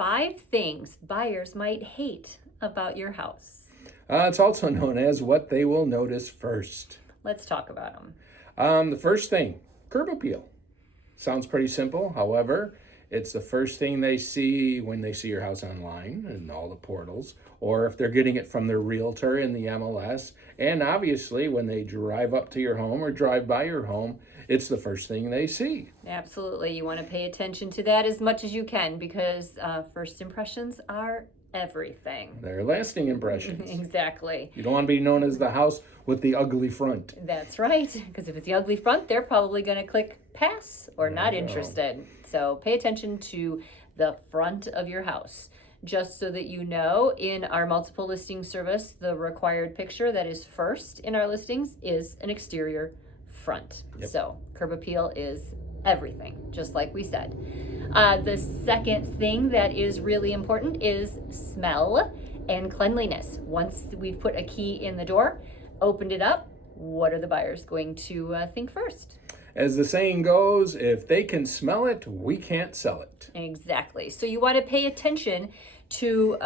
5 things buyers might hate about your house. It's also known as what they will notice first. Let's talk about them. The first thing, curb appeal. Sounds pretty simple. However, it's the first thing they see when they see your house online and all the portals, or if they're getting it from their realtor in the MLS. And obviously, when they drive up to your home or drive by your home, it's the first thing they see. Absolutely. You want to pay attention to that as much as you can because first impressions are everything. They're lasting impressions. Exactly. You don't want to be known as the house with the ugly front. That's right. Because if it's the ugly front, they're probably going to click pass or not interested. So pay attention to the front of your house. Just so that you know, in our multiple listing service, the required picture that is first in our listings is an exterior front. Yep. So curb appeal is everything, just like we said. The second thing that is really important is smell and cleanliness. Once we've put a key in the door, opened it up, what are the buyers going to think first? As the saying goes, if they can smell it, we can't sell it. Exactly. So you want to pay attention to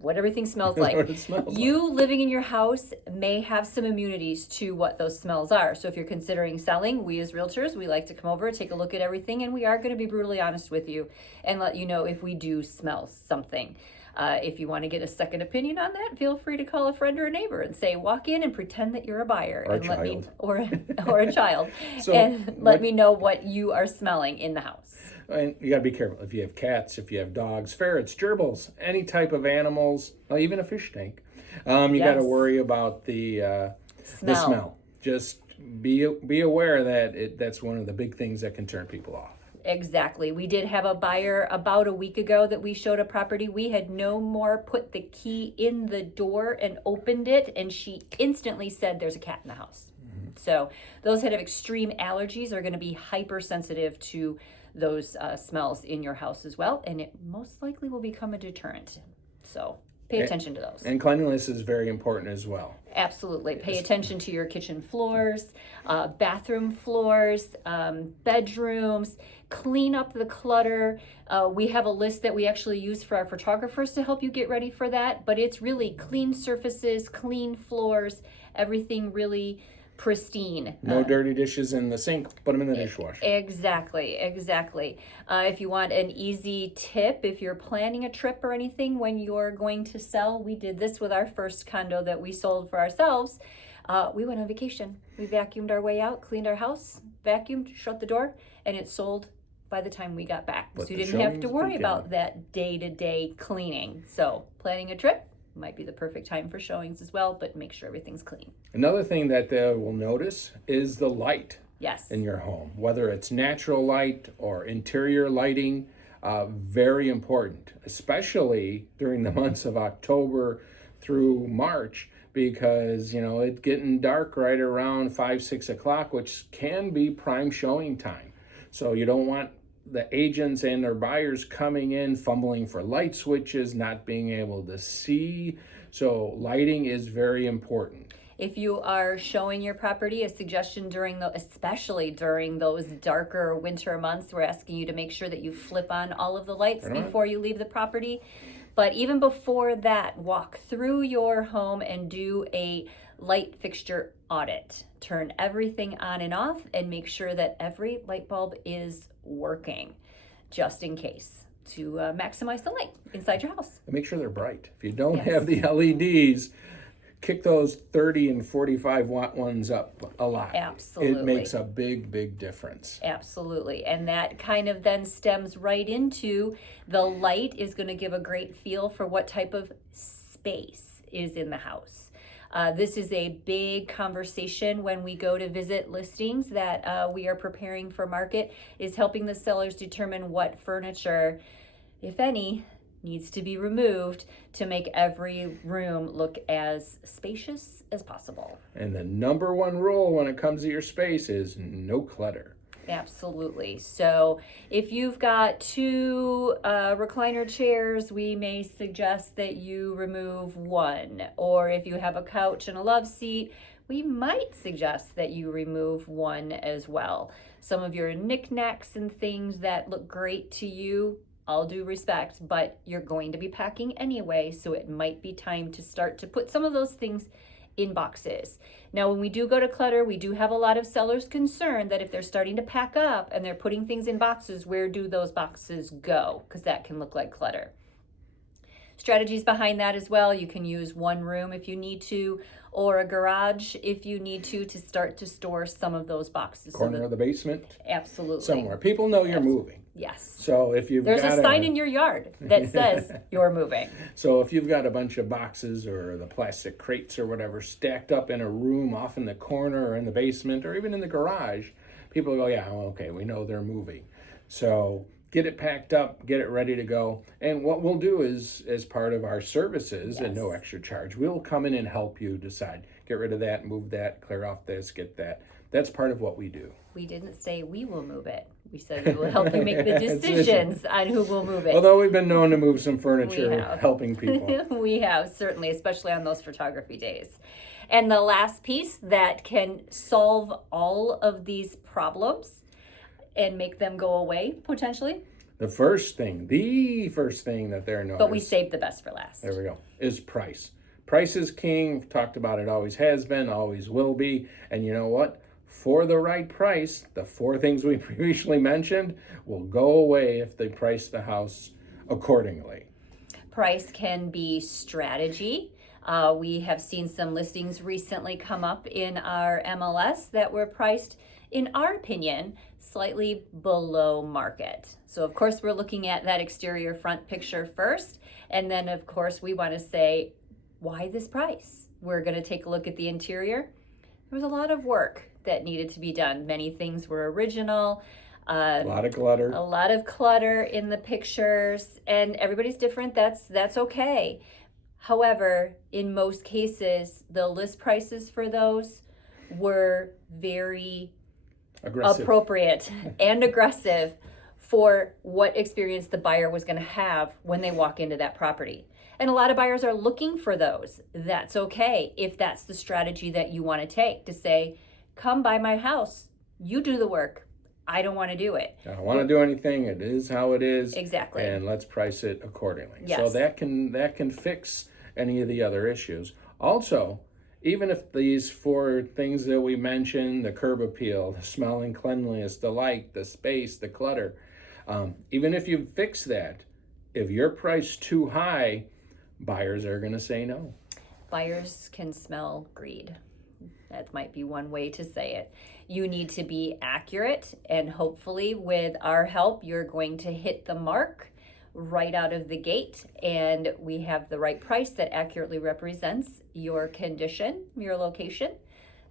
what everything smells like. What it smells You living in your house may have some immunities to what those smells are. So if you're considering selling, we as realtors, we like to come over, take a look at everything, and we are going to be brutally honest with you and let you know if we do smell something. If you want to get a second opinion on that, feel free to call a friend or a neighbor and say, walk in and pretend that you're a buyer. Or a and let me, child. or a child. So and let me know what you are smelling in the house. And you got to be careful. If you have cats, if you have dogs, ferrets, gerbils, any type of animals, even a fish tank, you got to worry about the smell. Just be aware that that's one of the big things that can turn people off. Exactly. We did have a buyer about a week ago that we showed a property. We had no more put the key in the door and opened it, and she instantly said there's a cat in the house. Mm-hmm. So those that have extreme allergies are going to be hypersensitive to those smells in your house as well, and it most likely will become a deterrent. So pay attention to those. And cleanliness is very important as well. Absolutely. Pay attention to your kitchen floors, bathroom floors, bedrooms. Clean up the clutter. We have a list that we actually use for our photographers to help you get ready for that, but it's really clean surfaces, clean floors, everything really pristine. No dirty dishes in the sink, put them in the dishwasher. Exactly. If you want an easy tip, if you're planning a trip or anything when you're going to sell, we did this with our first condo that we sold for ourselves. We went on vacation. We vacuumed our way out, cleaned our house, vacuumed, shut the door, and it sold by the time we got back. So you didn't have to worry about that day-to-day cleaning. So planning a trip might be the perfect time for showings as well, but make sure everything's clean. Another thing that they will notice is the light in your home, whether it's natural light or interior lighting. Very important, especially during the months of October through March, because it's getting dark right around 5-6 o'clock, which can be prime showing time. So you don't want the agents and their buyers coming in, fumbling for light switches, not being able to see. So lighting is very important. If you are showing your property, a suggestion especially during those darker winter months, we're asking you to make sure that you flip on all of the lights before you leave the property. But even before that, walk through your home and do a light fixture audit. Turn everything on and off and make sure that every light bulb is working, just in case, to maximize the light inside your house. And make sure they're bright. If you don't have the LEDs, kick those 30 and 45 watt ones up a lot. Absolutely. It makes a big difference. Absolutely. And that kind of then stems right into the light is going to give a great feel for what type of space is in the house. This is a big conversation when we go to visit listings that we are preparing for market, is helping the sellers determine what furniture, if any, needs to be removed to make every room look as spacious as possible. And the number one rule when it comes to your space is no clutter. Absolutely. So if you've got 2 recliner chairs, we may suggest that you remove 1. Or if you have a couch and a love seat, we might suggest that you remove 1 as well. Some of your knickknacks and things that look great to you, all due respect, but you're going to be packing anyway, so it might be time to start to put some of those things in boxes. Now, when we do go to clutter, we do have a lot of sellers concerned that if they're starting to pack up and they're putting things in boxes, where do those boxes go? Because that can look like clutter. Strategies behind that as well. You can use one room if you need to, or a garage if you need to start to store some of those boxes. Corner of the basement? Absolutely. Somewhere. People know you're moving. Yes. So if you've There's a sign in your yard that says you're moving. So if you've got a bunch of boxes or the plastic crates or whatever stacked up in a room off in the corner or in the basement or even in the garage, people go, yeah, okay, we know they're moving. So get it packed up, get it ready to go. And what we'll do is, as part of our services, and no extra charge, we'll come in and help you decide. Get rid of that, move that, clear off this, get that. That's part of what we do. We didn't say we will move it. We said we will help you make the decisions on who will move it. Although we've been known to move some furniture, helping people. We have, certainly, especially on those photography days. And the last piece that can solve all of these problems and make them go away, potentially. The first thing that they're noticing. But we saved the best for last. There we go. Is price. Price is king. We've talked about it, always has been, always will be. And you know what? For the right price, the 4 things we previously mentioned will go away if they price the house accordingly. Price can be strategy. We have seen some listings recently come up in our MLS that were priced, in our opinion, slightly below market. So of course we're looking at that exterior front picture first, and then of course we want to say, why this price? We're going to take a look at the interior. There was a lot of work that needed to be done. Many things were original. A lot of clutter. A lot of clutter in the pictures, and everybody's different. That's okay. However, in most cases, the list prices for those were very appropriate and aggressive for what experience the buyer was going to have when they walk into that property. And a lot of buyers are looking for those. That's okay if that's the strategy that you want to take, to say, come buy my house, you do the work, I don't want to do it. I don't want to do anything, it is how it is. Exactly. And let's price it accordingly. Yes. So that can fix any of the other issues. Also, even if these 4 things that we mentioned, the curb appeal, the smell and cleanliness, the light, the space, the clutter, even if you fix that, if you're priced too high, buyers are going to say no. Buyers can smell greed. That might be one way to say it. You need to be accurate, and hopefully with our help, you're going to hit the mark right out of the gate, and we have the right price that accurately represents your condition, your location,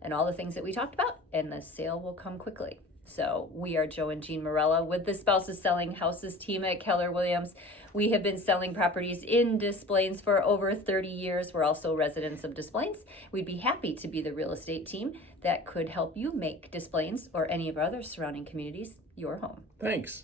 and all the things that we talked about, and the sale will come quickly. So we are Joe and Jean Marella with the Spouses Selling Houses team at Keller Williams. We have been selling properties in Des Plaines for over 30 years. We're also residents of Des Plaines. We'd be happy to be the real estate team that could help you make Des Plaines or any of our other surrounding communities your home. Thanks.